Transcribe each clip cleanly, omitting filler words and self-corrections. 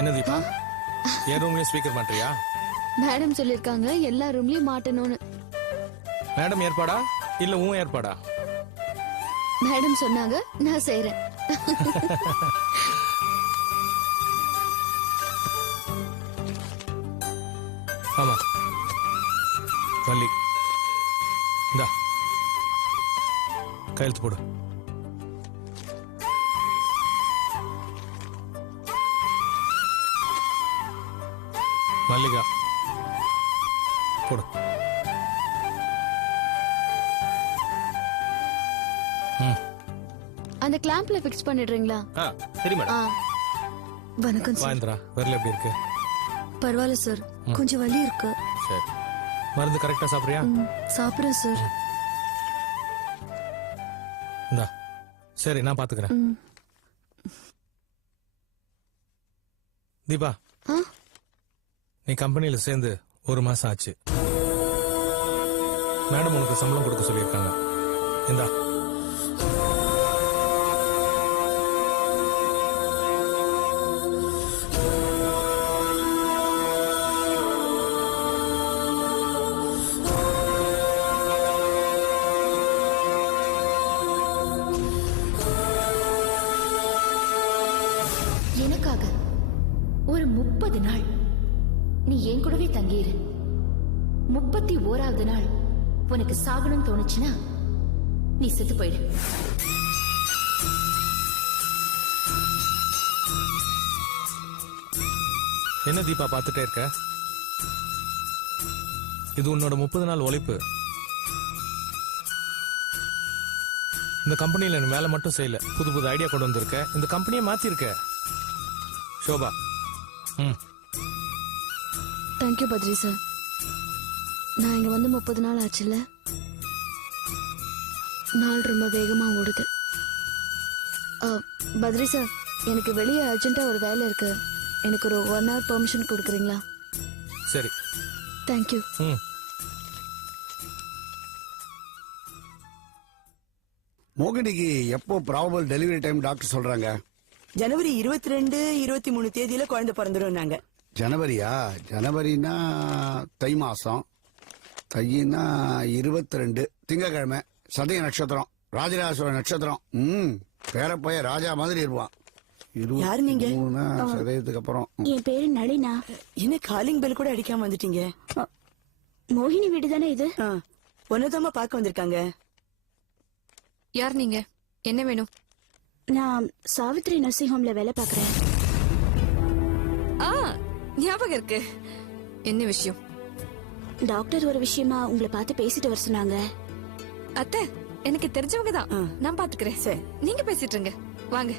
என்ன தீபா என் ரூம்லயும் ஸ்பீக்கர் மாட்டியா? மேடம் சொல்லிருக்காங்க எல்லா ரூம்லயும் மாட்டணும்னு. மேடம் ஏற்பாடா இல்ல உன் ஏற்பாடா? மேடம் சொன்னாங்க, நான் செய்றேன். ஆமா வள்ளி, இந்தா கையெழுத்து போடு. மல்லிகா போடு. அந்த கிளாம்ப்ல ஃபிக்ஸ் பண்ணிடுறீங்களா? சரி மேடம். வணக்கம் சார். வாந்திரா விரல் எப்படி இருக்கு? பரவாயில்ல சார், கொஞ்சம் வலி இருக்கு. சரி, மருந்து கரெக்டா சாப்பிடுறியா? சாப்பிடுறேன் சார். இந்தா சரி, நான் பாத்துக்கிறேன். தீபா, நீ கம்பெனியில சேர்ந்து 1 மாசம் ஆச்சு. மேடம் உனக்கு சம்பளம் கொடுக்க சொல்லியிருக்காங்க. இந்தா. எனக்காக ஒரு 30 நாள் நீ என் கூடவே தங்கியிரு. 31வது நாள் உனக்கு சாகணும்னு தோணுச்சுன்னா நீ செத்து போயிடு. என்ன தீபா பார்த்துட்டே இருக்க? இது உன்னோட 30 நாள் உழைப்பு. இந்த கம்பெனியில நீ வேலை மட்டும் செய்யல, புது புது ஐடியா கொண்டு வந்திருக்க, இந்த கம்பெனியை மாத்திருக்க. ஷோபா. Thank you Badri sir. நான் இங்க வந்து 30 நாள் ஆச்சுல்ல, நாள் ரொம்ப வேகமா ஓடுது. பத்ரி சார், எனக்கு வெளியே அர்ஜென்ட்டா ஒரு வேலை இருக்கு. எனக்கு ஒரு 1 hour பெர்மிஷன் கொடுக்குறீங்களா? சரி. தேங்க்யூ. மோகினிக்கு எப்போ ப்ராபபிள் டெலிவரி டைம் டாக்டர் சொல்றாங்க? ஜனவரி 22, 23 தேதியில குழந்தை பிறந்துடும். ஜனவரியா? ஜனவரினா தை மாசம், தையினா 22 திங்கக்கிழமை, சதய நட்சத்திரம், ராஜராஜ நட்சத்திரம். பேரப்பைய ராஜா மாதிரி இருப்பான். யாரு நீங்க? சதயத்துக்கு அப்புறம். என் பேரு நளினா. என்ன காலிங் பெல் கூட அடிக்காம வந்துட்டீங்க? மோகினி வீடு தானே இது? ஒன்னதாம பாக்க வந்திருக்காங்க. யார் நீங்க? என்ன வேணும்? நான் சாவித்ரி நர்சிங் ஹோம்ல வேலை பாக்குறேன். ஞாபகம் இருக்கு. என்ன விஷயம்? டாக்டர் ஒரு விஷயமா உங்களை பார்த்து பேசிட்டு வர சொன்னாங்க. அத்தை, எனக்கு தெரிஞ்சவங்க தான், நான் பாத்துக்கிறேன். சரி, நீங்க பேசிட்டு இருங்க, வாங்க.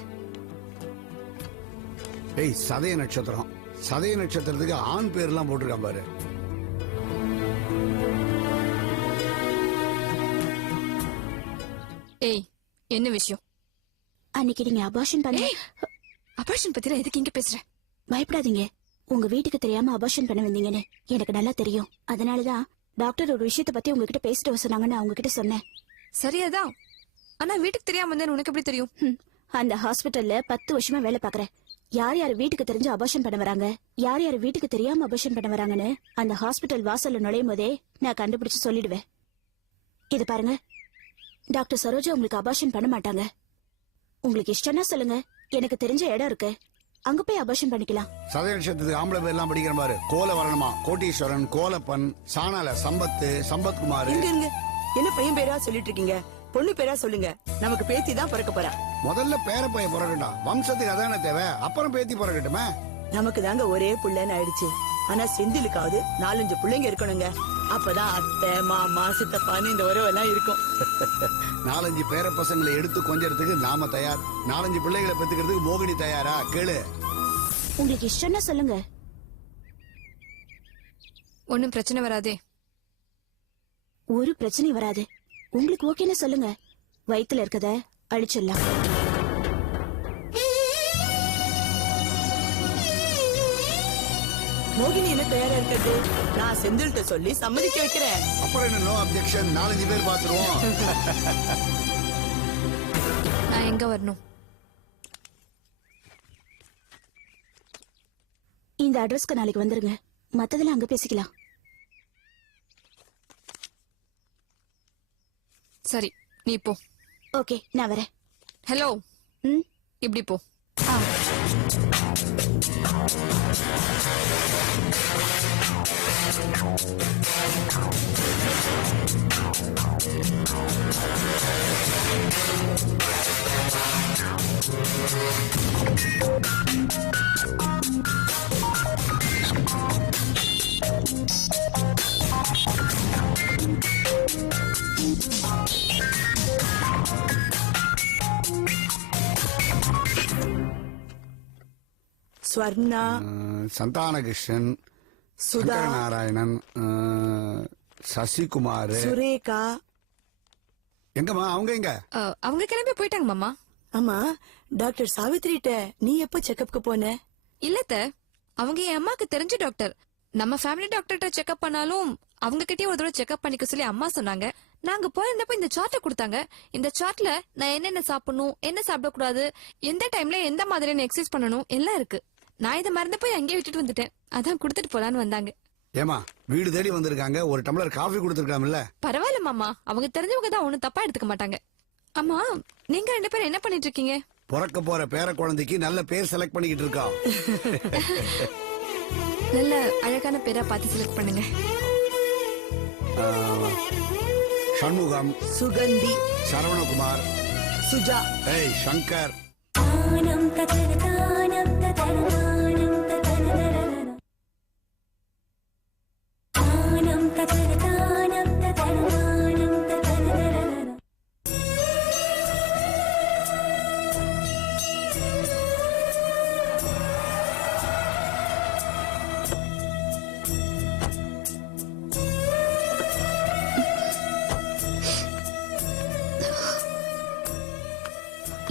ஏய், சதய நட்சத்திரம், சதய நட்சத்திரத்துக்கு ஆண் பேர்லாம் போட்டிருக்கான் பாரு. ஏய், என்ன விஷயம்? அன்னைக்கு நீங்க அபார்ஷன் பண்ண. அபார்ஷன் பத்தில எதுக்கு இங்க பேசுற? பயப்படாதீங்க, உங்க வீட்டுக்கு தெரியாம அபார்ஷன் பண்ண வந்தீங்கன்னு எனக்கு நல்லா தெரியும். அதனாலதான் டாக்டர் ஒரு விஷயத்த பத்தி உங்ககிட்ட பேசிட்டு வர சொன்னாங்கன்னு அவங்க கிட்ட சொன்னேன். சரியாதான், ஆனா வீட்டுக்கு தெரியாம வந்தேன்னு உனக்கு எப்படி தெரியும்? அந்த ஹாஸ்பிட்டல்ல 10 வருஷமா வேலை பாக்குறேன். யார் யார் வீட்டுக்கு தெரிஞ்சு அபார்ஷன் பண்ண வராங்க, யார் யார் வீட்டுக்கு தெரியாம அபார்ஷன் பண்ண வராங்கன்னு அந்த ஹாஸ்பிட்டல் வாசல்ல நுழையும் போதே நான் கண்டுபிடிச்சு சொல்லிடுவேன். இது பாருங்க, டாக்டர் சரோஜா உங்களுக்கு அபார்ஷன் பண்ண மாட்டாங்க. உங்களுக்கு இஷ்டம்னா சொல்லுங்க, எனக்கு தெரிஞ்ச இடம் இருக்கு, அங்க போய் அபார்ஷன் பண்ணிக்கலாம். சதய நட்சத்திரத்துக்கு ஆம்பளை பேர் எல்லாம் படிக்கிற பாரு. கோல வரணுமா, கோட்டீஸ்வரன், கோலப்பன், சாணால சம்பத்து, சம்பத்குமார். என்ன பையன் பேரா சொல்லிட்டு இருக்கீங்க? பொண்ணு பேரா சொல்லுங்க, நமக்கு பேத்தி தான் பிறக்க போறா. முதல்ல பேர பையன் பிறக்கட்டா, வம்சத்துக்கு அதானே தேவை, அப்புறம் பேத்தி பிறக்கட்டுமே. நமக்கு தாங்க ஒரே புள்ளன்னு ஆயிடுச்சு. ஆனா செந்திலுக்காவது 4-5 பிள்ளைங்க இருக்கணுங்க. அப்பதான் அத்தை, மாமா, சித்தப்பான்னு இந்த உறவெல்லாம் இருக்கும். 4-5 பேர பசங்களை எடுத்து கொஞ்சறதுக்கு நாம தயார். 4-5 பிள்ளைகளை பெத்துக்கிறதுக்கு மோகினி தயாரா? கேளு. உங்களுக்கு இஷ்டம்னா சொல்லுங்க. ஒன்னும் பிரச்சனை வராதே. ஒரு பிரச்சனை வராது. உங்களுக்கு ஓகேன்னு சொல்லுங்க, வயித்துல இருக்கத அழிச்சிடலாம். மோகினி என்ன தயாரா இருக்கிறது? நான் செந்தில்கிட்ட சொல்லி சம்மதிக்க வைக்கிறேன். அப்புறம் என்ன, நோ அப்ஜெக்ஷன். 4-5 பேர் பாத்துருவோம். நான் எங்க வரணும்? இந்த அட்ரஸ்க்கு நாளைக்கு வந்துருங்க. மத்ததெல்லாம் அங்க பேசிக்கலாம். சரி, நீ போ. ஓகே, நான் வரேன். ஹலோ, ம், இப்படி போ. ஆ. ஸ்வர்ணா, சந்தானகிருஷ்ணன், சுதா, நாராயணன், சசிகுமார், சுரேகா. எங்கம்மா அவங்க எங்க? அவங்க கிளம்பி போயிட்டாங்க மாமா. ஆமா, டாக்டர் சாவித்ரிட்ட நீ எப்ப செக்கப்க்கு போன? இல்லத்த, அவங்க என் அம்மாக்கு தெரிஞ்ச டாக்டர். நம்ம ஃபேமிலி டாக்டர்கிட்ட செக்அப் பண்ணாலும் அவங்க கிட்டே ஒரு தடவை செக்அப் பண்ணிக்க சொல்லி அம்மா சொன்னாங்க. நாங்க போயிருந்தப்ப இந்த சார்ட்டை கொடுத்தாங்க. இந்த சார்ட்ல நான் என்னென்ன சாப்பிடணும், என்ன சாப்பிடக்கூடாது, எந்த டைம்ல எந்த மாதிரியான எக்ஸசைஸ் பண்ணணும் எல்லாம் இருக்கு. நான் இதை மறந்து போய் அங்கேயே விட்டுட்டு வந்துட்டேன். அதான் கொடுத்துட்டு போலான்னு வந்தாங்க. ஏமா வீடு தேடி வந்திருக்காங்க, ஒரு டம்ளர் காஃபி கொடுத்துருக்கலாம்ல? பரவாயில்ல மாமா, அவங்க தெரிஞ்சவங்க தான் ஒண்ணும் தப்பா எடுத்துக்க மாட்டாங்க. அம்மா, நீங்க 2 பேரும் என்ன பண்ணிட்டு இருக்கீங்க? பிறக்க போற பேர குழந்தைக்கு நல்ல பேர் செலக்ட் பண்ணிக்கிட்டு இருக்கோம். நல்ல அழகான பேரா பார்த்து செலக்ட் பண்ணுங்க. சண்முகம், சுகந்தி, சரவணகுமார், சுஜா. ஏய் சங்கர்.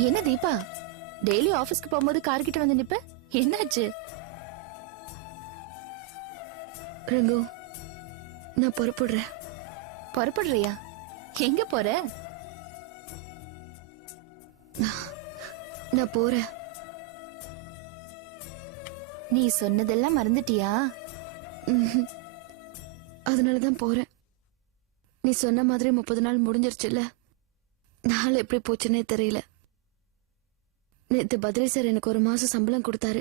என்ன தீபா, டெய்லி ஆபீஸ்க்கு போகும்போது கார் கிட்ட வந்து நிப்ப, என்னாச்சு? ரங்கு, நான் புறப்படுறேன். புறப்படுறியா? எங்க போற? நான் போறேன். நீ சொன்னதெல்லாம் மறந்துட்டியா? அதனாலதான் போறேன். நீ சொன்ன மாதிரி 30 நாள் முடிஞ்சிருச்சுல்ல. நாள் எப்படி போச்சுன்னே தெரியல. நேத்து பத்ரி சார் எனக்கு 1 மாசம் சம்பளம் கொடுத்தாரு.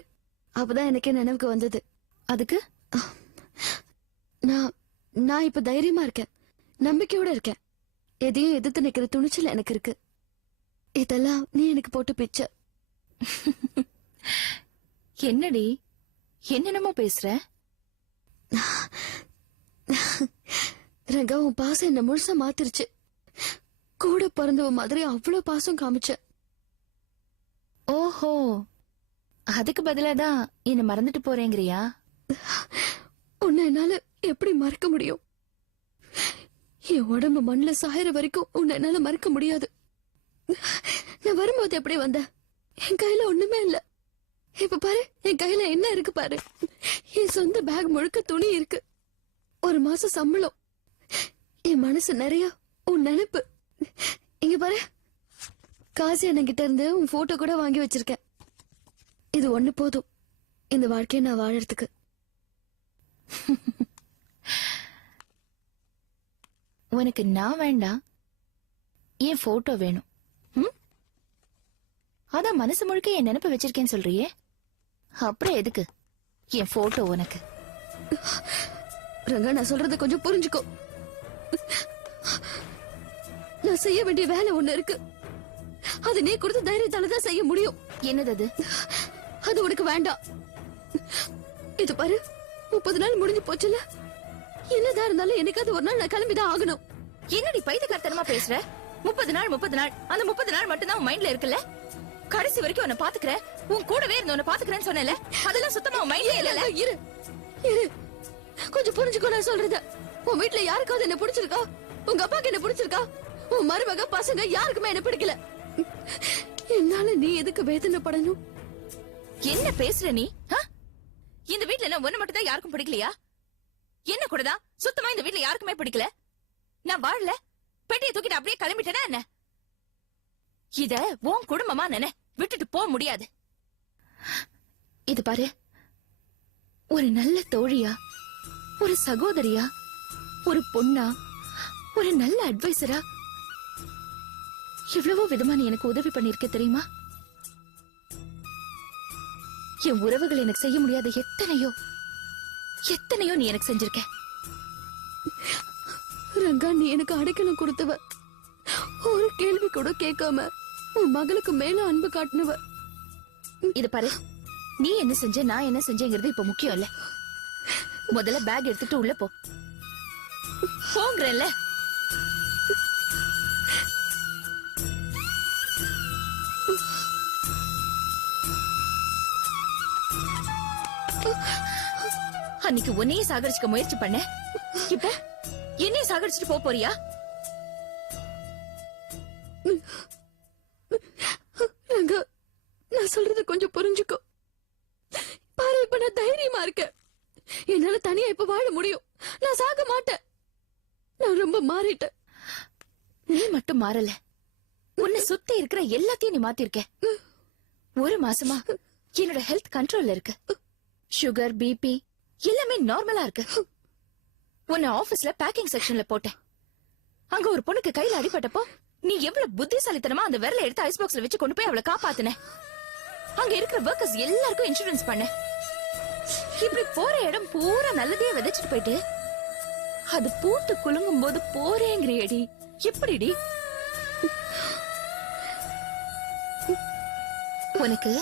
அப்பதான் எனக்கே நினைவுக்கு வந்தது. அதுக்கு நான் இப்ப தைரியமா இருக்கேன், நம்பிக்கையோட இருக்கேன். எதையும் எதிர்த்து நிக்கிற துணிச்சல் எனக்கு இருக்கு. இதெல்லாம் நீ எனக்கு போட்டு பிச்சை. என்னடி என்னென்னமோ பேசுற? ரங்கா, உன் பாசம் என்ன முழுசா மாத்திருச்சு. கூட பிறந்தவ மாதிரி அவ்வளவு பாசம் காமிச்ச. ஓஹோ, அதுக்கு பதிலாதான் என்ன மறந்துட்டு போறேங்கிறியா? உன்னை என்னால எப்படி மறக்க முடியும்? என் உடம்பு மண்ணுல சாயற வரைக்கும் உன்னை என்னால மறக்க முடியாது. நான் வரும்போது எப்படி வந்த? என் கையில ஒண்ணுமே இல்ல. இப்ப பாரு, என் கையில என்ன இருக்கு பாரு. என் சொந்த பேக் முழுக்க துணி இருக்கு, 1 மாசம் சம்பளம், என் மனசு நிறைய உன் நினைப்பு. இங்க பாரு, காசு என்கிட்ட இருந்து உன் போட்டோ கூட வாங்கி வச்சிருக்கேன். இது ஒண்ணு போதும் இந்த வாழ்க்கையை நான் வாழறதுக்கு. உனக்கு நான் வேண்டாம், என் போட்டோ வேணும். அதான் மனசு முழுக்க என் நினைப்பு வச்சிருக்கேன்னு சொல்றியே, அப்புறம் எதுக்கு என் போட்டோ உனக்கு? ரங்கா, நான் சொல்றத கொஞ்சம் புரிஞ்சுக்கோ. நான் செய்ய வேண்டிய வேலை ஒண்ணு இருக்கு. அது நீ கொடுத்த தைரியத்தாலதான் செய்ய முடியும். என்னது அது? அது உனக்கு வேண்டாம். இது பாரு, 30 நாள் முடிஞ்சு போச்சுல. என்னதான் இருந்தாலும் என்னைக்காவது ஒரு நாள் நான் கிளம்பிதான் ஆகணும். என்னடி பைத்தியக்காரத்தனமா பேசுற? 30 நாள் அந்த 30 நாள் மட்டும் தான் உன் மைண்ட்ல இருக்குல்ல? கடைசி வரைக்கும் உன்னை பாத்துக்கிறேன், உன் கூடவே இருந்து உன்னை பாத்துக்கிறேன்னு சொன்னல, அதெல்லாம் சுத்தமா உன் மைண்ட்ல இல்லல. இரு கொஞ்சம் புரிஞ்சுக்கோ நான் சொல்றத. உன் வீட்டுல யாருக்காவது என்ன பிடிச்சிருக்கா? உங்க அப்பாக்கு என்ன பிடிச்சிருக்கா? உன் மருமக பசங்க யாருக்குமே என்ன பிடிக்கல. என்னால நீ எதுக்கு வேதனைப்படணும்? என்ன பேசுற நீ? இந்த வீட்டுல என்ன ஒண்ணு மட்டும் தான் யாருக்கும் பிடிக்கலையா? என்ன கூடதான் சுத்தமா இந்த வீட்டுல யாருக்குமே பிடிக்கல. நான் வாழல, பெட்டியை தூக்கிட்டு அப்படியே கிளம்பிட்டேனா என்ன? இத உன் குடும்பமா நினை, விட்டுட்டு போக முடியாது. இது பாரு, ஒரு நல்ல தோழியா, ஒரு சகோதரியா, ஒரு பொண்ணா, ஒரு நல்ல அட்வைசரா எவ்வளவோ விதமா நீ எனக்கு உதவி பண்ணிருக்க தெரியுமா? என் உறவுகள் எனக்கு செய்ய முடியாத எத்தனையோ எத்தனையோ நீ எனக்கு செஞ்சிருக்க. ரங்கா, நீ எனக்கு அடைக்கலம் கொடுத்தவ. ஒரு கேள்வி கூட கேட்காம உன் மகளுக்கு மேல அன்பு காட்டினவ. இது பாரு, நீ என்ன செஞ்ச நான் என்ன செஞ்சேங்கிறது இப்ப முக்கியம் இல்ல. முதல்ல பேக் எடுத்துட்டு உள்ள போ. போங்கறேன்ல. அன்னைக்கு உன்னையே சாகடிச்சுக்க முயற்சி பண்ண, இப்ப என்னையே சாகடிச்சுட்டு போறியா? ரங்கா, நான் சொல்றத கொஞ்சம் புரிஞ்சுக்கோ. பாரு, இப்ப நான் தைரியமா இருக்கேன். என்னால தனியா இப்ப வாழ முடியும். நான் சாக மாட்டேன். நான் ரொம்ப மாறிட்டேன். நீ மட்டும் மாறல, உன்னை சுத்தி இருக்கிற எல்லாத்தையும் நீ மாத்திருக்க. ஒரு மாசமா என்னோட ஹெல்த் கண்ட்ரோல்ல இருக்கு. சுகர், பிபி எல்லாமே நார்மலா இருக்கு. உன்னை ஆபீஸ்ல பேக்கிங் செக்ஷன்ல போட்டேன். அங்க ஒரு பொண்ணுக்கு கையில அடிபட்டப்போ நீ எவ்வளவு புத்திசாலித்தனமா அந்த விரல எடுத்து ஐஸ் பாக்ஸ்ல வச்சு கொண்டு போய் அவளை காப்பாத்துன. அங்க இருக்கிற ஒர்க்கர்ஸ் எல்லாருக்கும் இன்சூரன்ஸ் பண்ண. இப்படி போற இடம் பூரா நல்லதையே விதைச்சிட்டு போயிட்டு அது பூத்து குலுங்கும் போது போறேங்கிறியடி. எப்படிடி? உனக்கு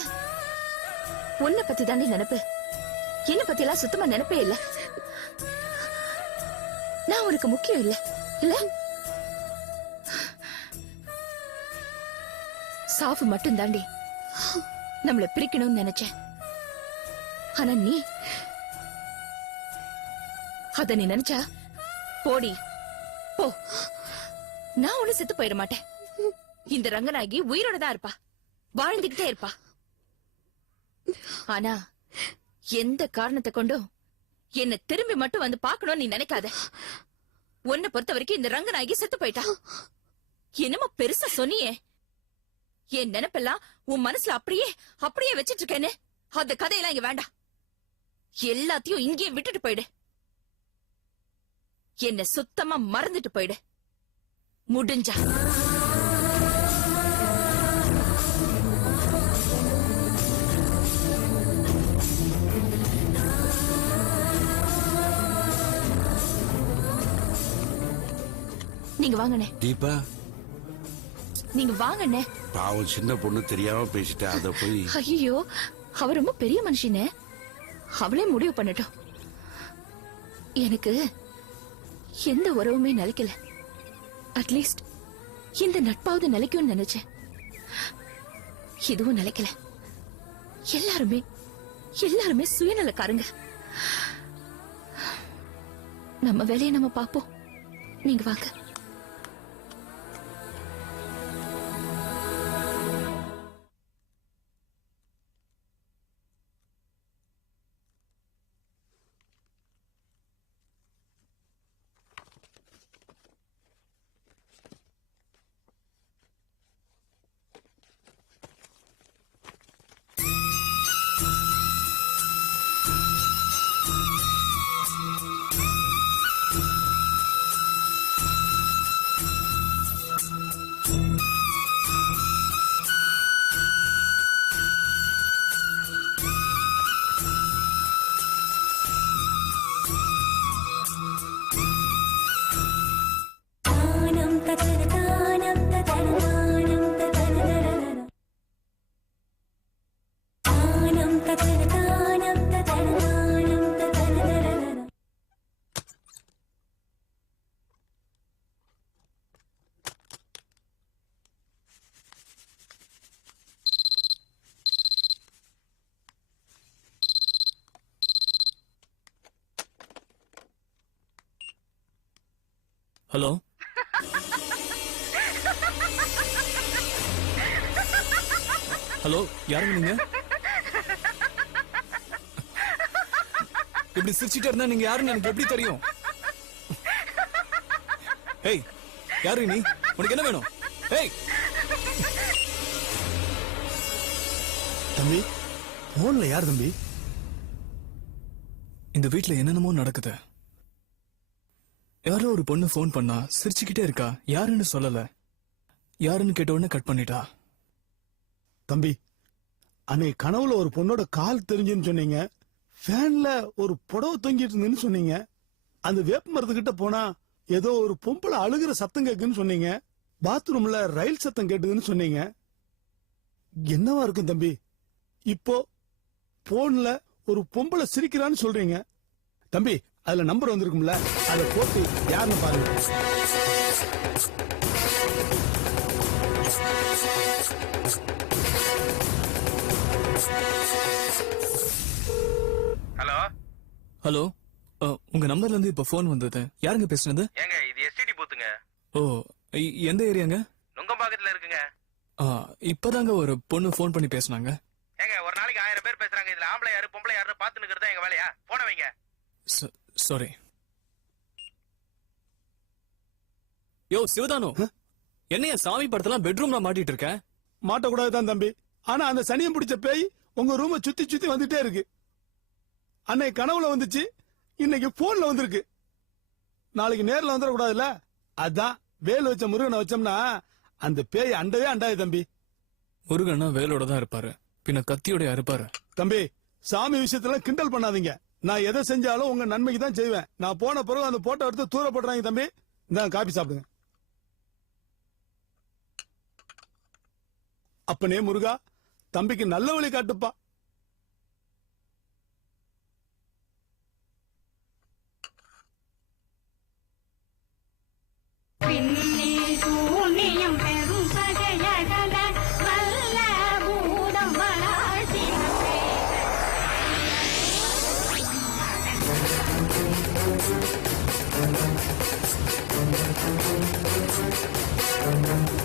உன்னை பத்தி தாண்டி நினைப்பு, என்ன பத்தி எல்லாம் சுத்தமா நினைப்பே இல்ல. நான் உனக்கு முக்கியம் இல்ல இல்ல. சாஃபு மட்டும் தாண்டி நம்மள பிரிக்கணும்னு நினைச்சேன். ஆனா நீ அத நீ நினைச்சா போடி போ. நான் ஒண்ணு செத்து போயிட மாட்டேன். இந்த ரங்கநாயகி உயிரோட தான் இருப்பா, வாழ்ந்துகிட்டே இருப்பா. ஆனா எந்த காரணத்தை கொண்டும் என்ன திரும்பி மட்டும் வந்து பாக்கணும்னு நீ நினைக்காத. உன்னை பொறுத்த வரைக்கும் இந்த ரங்கநாயகி செத்து போயிட்டா. என்னமோ பெருசா சொன்னியே, என் நினைப்பெல்லாம் உன் மனசுல அப்படியே அப்படியே வச்சிட்டு இருக்கேன்னு. அந்த கதையெல்லாம் இங்க வேண்டாம். எல்லாத்தையும் இங்கேயே விட்டுட்டு போயிடு. என்ன சுத்தமா மறந்துட்டு போயிடு முடிஞ்சா. நீங்க வாங்கண்ணே. தீபா, நீங்க வாங்கண்ணே. பாவம் சின்ன பொண்ணு தெரியாம பேசிட்டா. அத போய் ஐயோ, அவ ரொம்ப பெரிய மனுஷனே, அவளே முடிவு பண்ணட்டும். எனக்கு எந்த உறவுமே நிலைக்கல. அட்லீஸ்ட் இந்த நட்பாவது நிலைக்கும்னு நினைச்சேன். இதுவும் நிலைக்கல. எல்லாருமே எல்லாருமே சுயநலக்காரங்க. நம்ம வேலையை நம்ம பாப்போம். நீங்க வாங்க. ஹலோ, ஹலோ, யாருங்க நீங்க? இப்படி சிரிச்சிட்டே இருந்தா நீங்க யாருன்னு எனக்கு எப்படி தெரியும்? ஏய், யாரு நீ? உனக்கு என்ன வேணும்? ஏய் தம்பி, போன்ல யார் தம்பி? இந்த வீட்ல என்னென்னமோ நடக்குது. யாரோ ஒரு பொண்ணு ஃபோன் பண்ணா சிரிச்சுக்கிட்டே இருக்கா. யாருன்னு சொல்லல. யாருன்னு கேட்ட உடனே கட் பண்ணிட்டா. தம்பி, அன்னைக்கு கனவுல ஒரு பொண்ணோட கால் தெரிஞ்சுன்னு சொன்னீங்க. ஃபேன்ல ஒரு புடவை தொங்கிட்டு இருந்துன்னு சொன்னீங்க. அந்த வேப்ப மரத்துக்கிட்ட போனா ஏதோ ஒரு பொம்பளை அழுகிற சத்தம் கேக்குன்னு சொன்னீங்க. பாத்ரூம்ல ரயில் சத்தம் கேட்டுதுன்னு சொன்னீங்க. என்னவா இருக்கும் தம்பி? இப்போ போன்ல ஒரு பொம்பளை சிரிக்கிறான்னு சொல்றீங்க. தம்பி, அதுல நம்பர் வந்திருக்கும்ல, அதை போட்டு யாருன்னு பாருங்க. ஹலோ ஹலோ, உங்க நம்பர்ல இருந்து இப்ப ஃபோன் வந்தது. யாருங்க பேசுனது? ஏங்க இது எஸ்டிடி பூத்துங்க. ஓ, எந்த ஏரியாங்க? நுங்கம்பாக்கத்துல இருக்குங்க. இப்பதாங்க ஒரு பொண்ணு ஃபோன் பண்ணி பேசுனாங்க. ஏங்க ஒரு நாளைக்கு 1000 பேர் பேசுறாங்க. இதுல ஆம்பளை யாரு பொம்பளை யாரு பாத்துன்னு இருக்கிறதா எங்க வேலையா? போன வைங்க. சாரி. யோ சிவதானு, என்னைய சாமி படத்தெல்லாம் பெட்ரூம்ல மாட்டிட்டு இருக்க? மாட்டக்கூடாதுதான் தம்பி. ஆனா அந்த சனியம் பிடிச்ச பேய் உங்க ரூம சுத்தி சுத்தி வந்துட்டே இருக்கு. அன்னைக்கு கனவுல வந்துச்சு, இன்னைக்கு போன்ல வந்திருக்கு. நாளைக்கு நேர்ல வந்துடக்கூடாதுல்ல, அதான் வேல் வச்ச முருகனை வச்சோம்னா அந்த பேய் அண்டவே அண்டாது தம்பி. முருகனா வேலோட தான் இருப்பாரு, பின்ன கத்தியோட இருப்பாரு. தம்பி, சாமி விஷயத்துல கிண்டல் பண்ணாதீங்க. நான் எதை செஞ்சாலும் உங்க நன்மைக்கு தான் செய்வேன். நான் போன பிறகு அந்த போட்டோ எடுத்து தூர போடுறாங்க தம்பி. இந்த காபி சாப்பிடுங்க. அப்பனே முருகா, தம்பிக்கு நல்ல வழி காட்டுப்பா. Thank you.